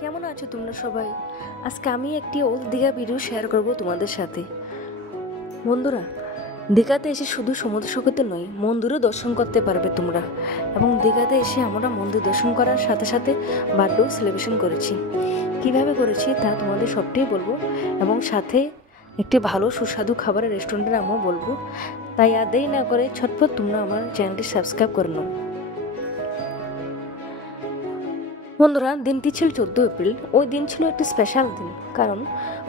কেমন আছো তোমরা সবাই? আজকে আমি একটি ওল্ড দীঘা ভিডিও শেয়ার করব তোমাদের সাথে। বন্ধুরা, দীঘাতে এসে শুধু সমুদ্র সৈকতে নয়, মন্দিরও দর্শন করতে পারবে তোমরা। এবং দীঘাতে এসে আমরা মন্দির দর্শন করার সাথে সাথে বার্থডেও সেলিব্রেশন করেছি। কিভাবে করেছি তা তোমাদের সবটাই বলবো, এবং সাথে একটি ভালো সুস্বাদু খাবারের রেস্টুরেন্টের নামও বলবো। তাই আর দেরি না করে ছটফট তোমরা আমার চ্যানেলটি সাবস্ক্রাইব করে নাও। বন্ধুরা, দিনটি ছিল 14 এপ্রিল। ওই দিন ছিল একটি স্পেশাল দিন, কারণ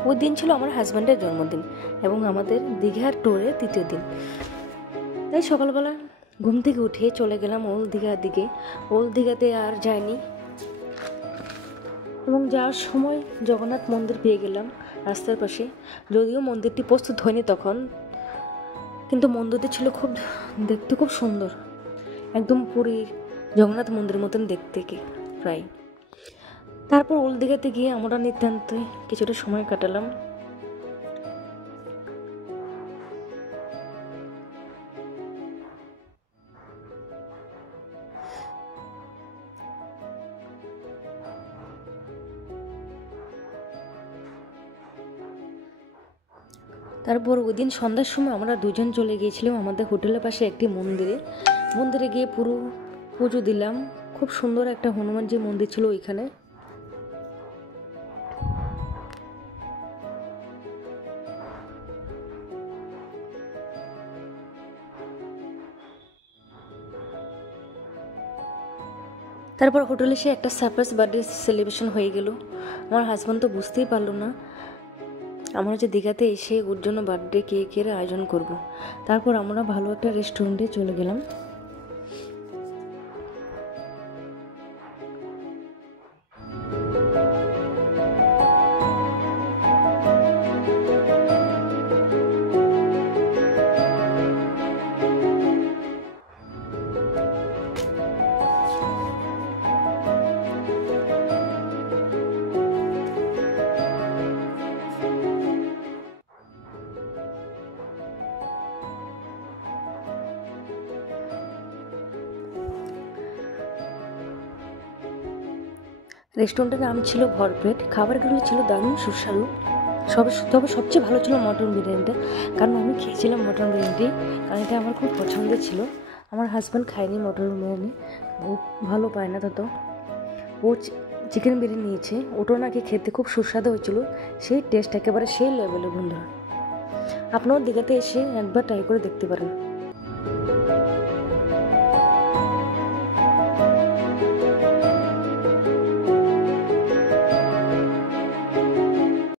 ওই দিন ছিল আমার হাজব্যান্ডের জন্মদিন এবং আমাদের দীঘার ট্যুরের 3য় দিন। তাই সকালবেলা ঘুম থেকে উঠে চলে গেলাম ওল্ড দীঘার দিকে। ওল্ড দীঘাতে আর যাইনি, এবং যাওয়ার সময় জগন্নাথ মন্দির পেয়ে গেলাম রাস্তার পাশে। যদিও মন্দিরটি প্রস্তুত হয়নি তখন, কিন্তু মন্দিরটি ছিল দেখতে খুব সুন্দর, একদম পুরীর জগন্নাথ মন্দিরের মতন দেখতে প্রায়। তারপর ওল্ড দীঘাতে গিয়ে আমরা নিতান্ত কিছুটা সময় কাটালাম। তারপর ওই দিন সন্ধ্যার সময় আমরা দুজন চলে গিয়েছিলাম আমাদের হোটেলের পাশে একটি মন্দিরে গিয়ে পুরো পুজো দিলাম। খুব সুন্দর একটা হনুমানজি মন্দির ছিল ওইখানে। তারপর হোটেলে এসে একটা সারপ্রাইজ বার্থডে সেলিব্রেশন হয়ে গেল। আমার হাজব্যান্ড তো বুঝতেই পারলো না আমরা যে দীঘাতে এসে ওর জন্য বার্থডে কেকের আয়োজন করব। তারপর আমরা ভালো একটা রেস্টুরেন্টে চলে গেলাম। রেস্টুরেন্টের নাম ছিল ভরপেট। খাবারগুলো ছিল দারুণ সুস্বাদু। তবে সবচেয়ে ভালো ছিল মটন বিরিয়ানিটা, কারণ আমি খেয়েছিলাম মটন বিরিয়ানিটি, কারণ এটা আমার খুব পছন্দের ছিল। আমার হাজব্যান্ড খায়নি মটন বিরিয়ানি, ও ভালো পায় না তত। ও চিকেন বিরিয়ানি নিয়েছে, ওটাও নাকি খেতে খুব সুস্বাদু হয়েছিল। সেই টেস্ট একেবারে সেই লেভেলের। বন্ধুরা, আপনারাও দীঘাতে এসে একবার ট্রাই করে দেখতে পারেন।